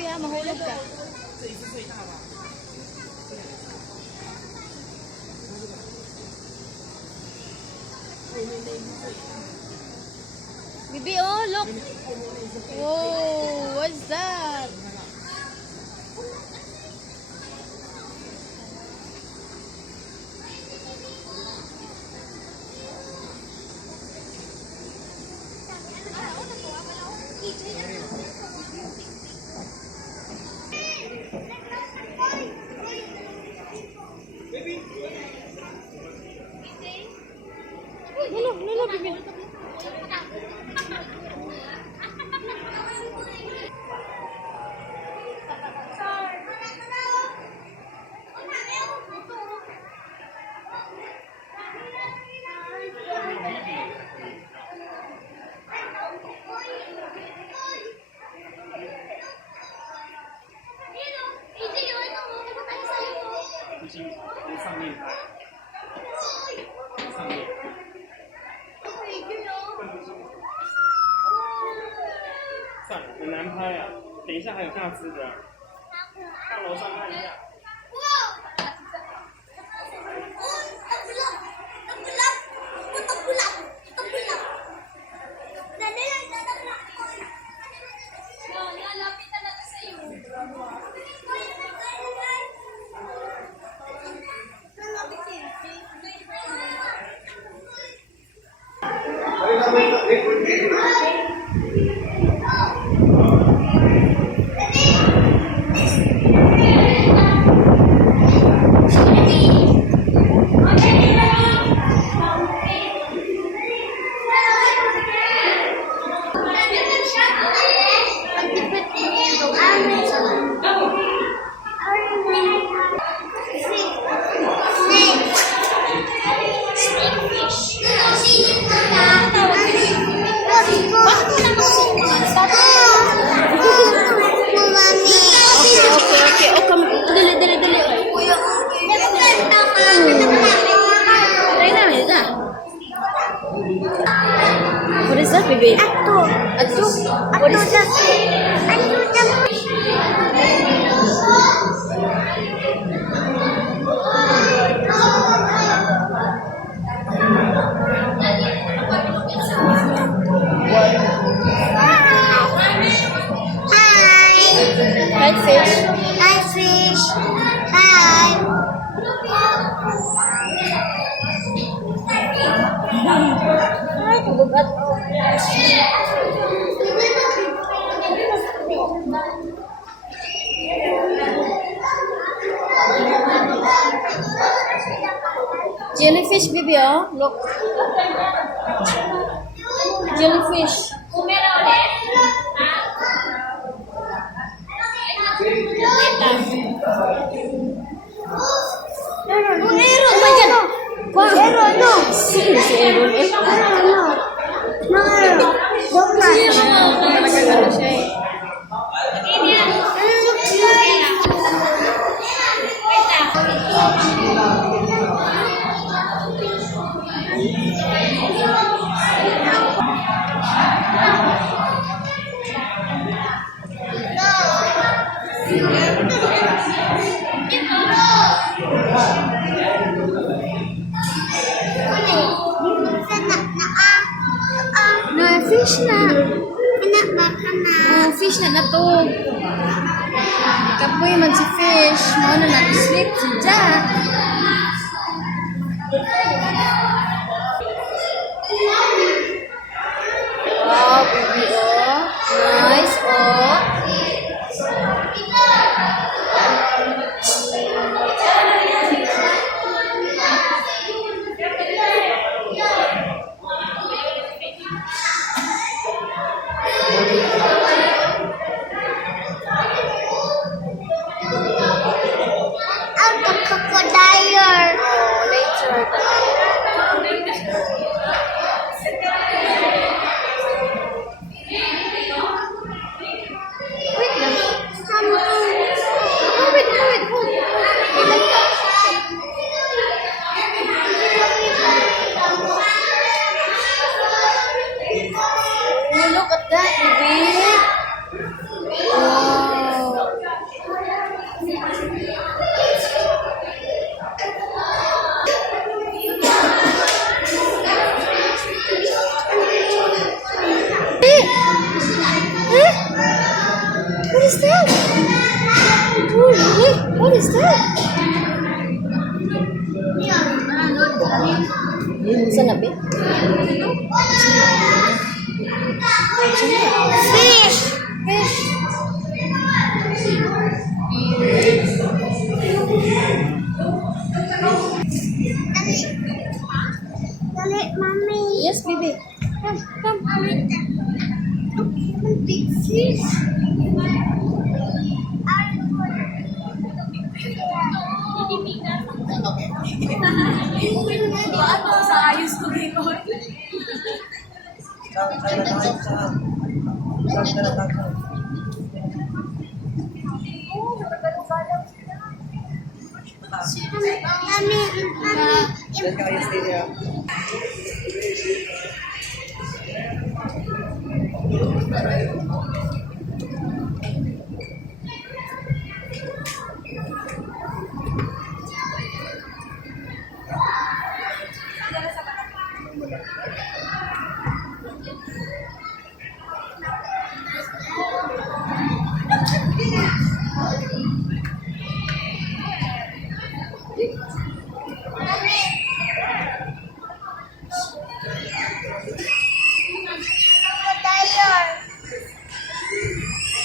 Bibi ha, mahulog ka. Bibi, oh, look. Whoa, what's that? Lolo, Bibi.上面拍，上面。算了，很难拍啊。等一下还有大只的，到楼上看一下。What is that, Bibi? Ato. What is that? Hi, fish. Hi, fish. Hi. Jellyfish, Bibi, oh. Look. Jellyfish. Sino si Aaron? Talagang ano siya eh. Fish na. Fish na na to. Kapoy man si fish. Mao na nag-sleep si Jack. Wow, Bibi, oh. Nice, oh. Crocodile. Oh, later. Saan na, be? Fish. Fish. Dali, Mommy. Yes, baby. Come, come. Big fish.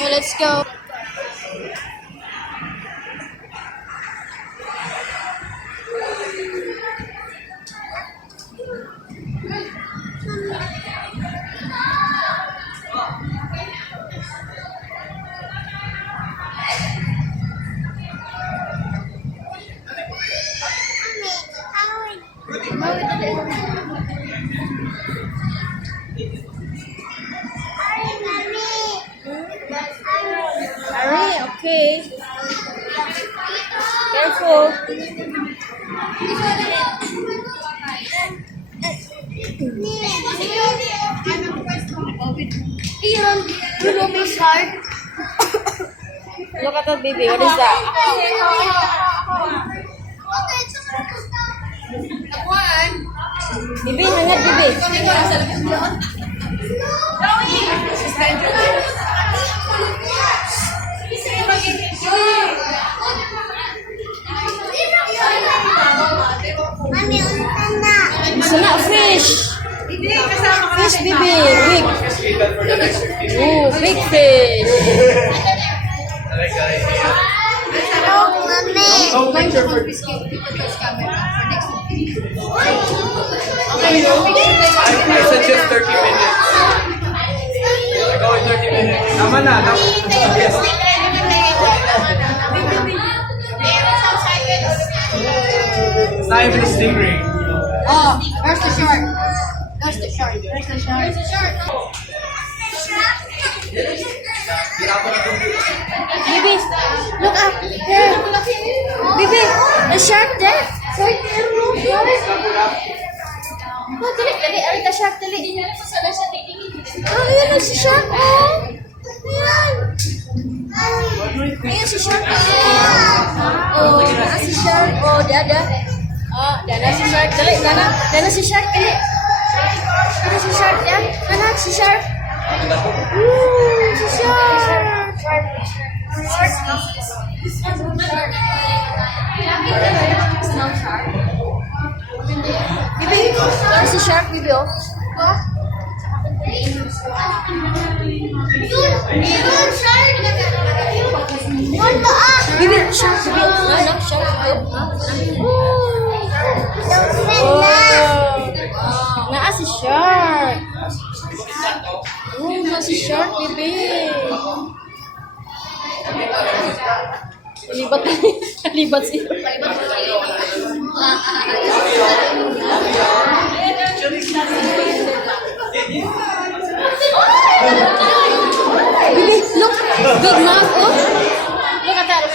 Okay, let's go. Hurry, okay. Careful. You know me shark? Look at that, baby. What is that? Bibi, hangat, bibi. Mami, untan na. Gusto na, fish. Fish, bibi. Big. Oh, big fish. Oh, Mami. I said just 30 minutes. Go in 30 minutes. Tama na. Yes. It's not even a stingray. Oh, where's the shark? Where's the shark? Where's the shark? Where's the shark? Bibi, look up. Here. Bibi, the shark there. Oh, dali, dali. Ari the shark, dali. Oh, ayan na si shark. Oh. Ayan. Ayan si shark. Oh, na si shark. Oh, dada. Oh, dada si shark. Dali, dada. Dada si shark, dali. Dada si shark, yan. Dada si shark. Si shark. Bibi, dada si shark, bibi, oh. Bibi, shark, bibi. Ano, shark, bibi. Naa si shark. Naa si shark, bibi. Libat libat sih. Bibi, look, big mouth, oh. Look at that.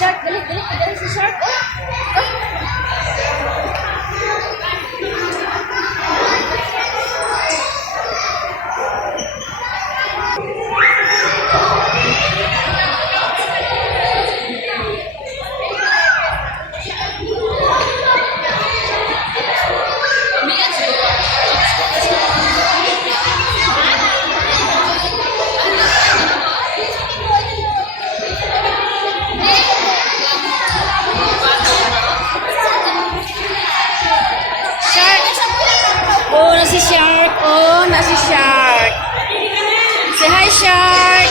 shark. Dali, dali, dali si shark. Oh. Shark. Oh, nasi shark. Oh, nasi shark. Say hi, shark.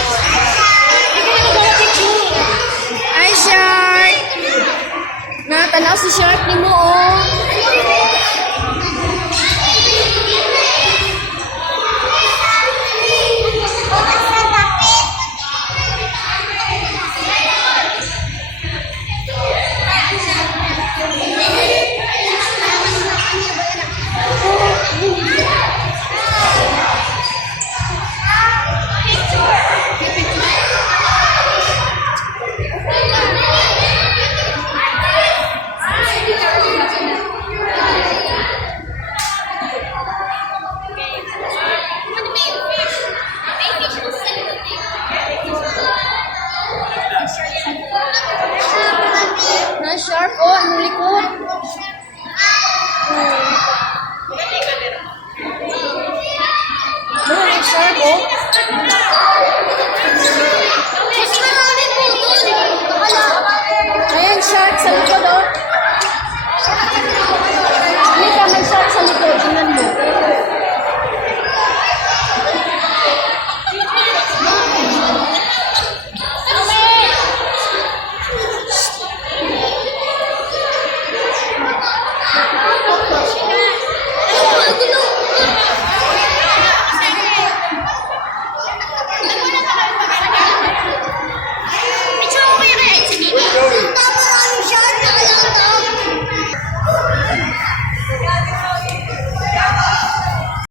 Hi, shark. Na, tanaw si shark ni mo, oh. Na, shark, oh, ang likod.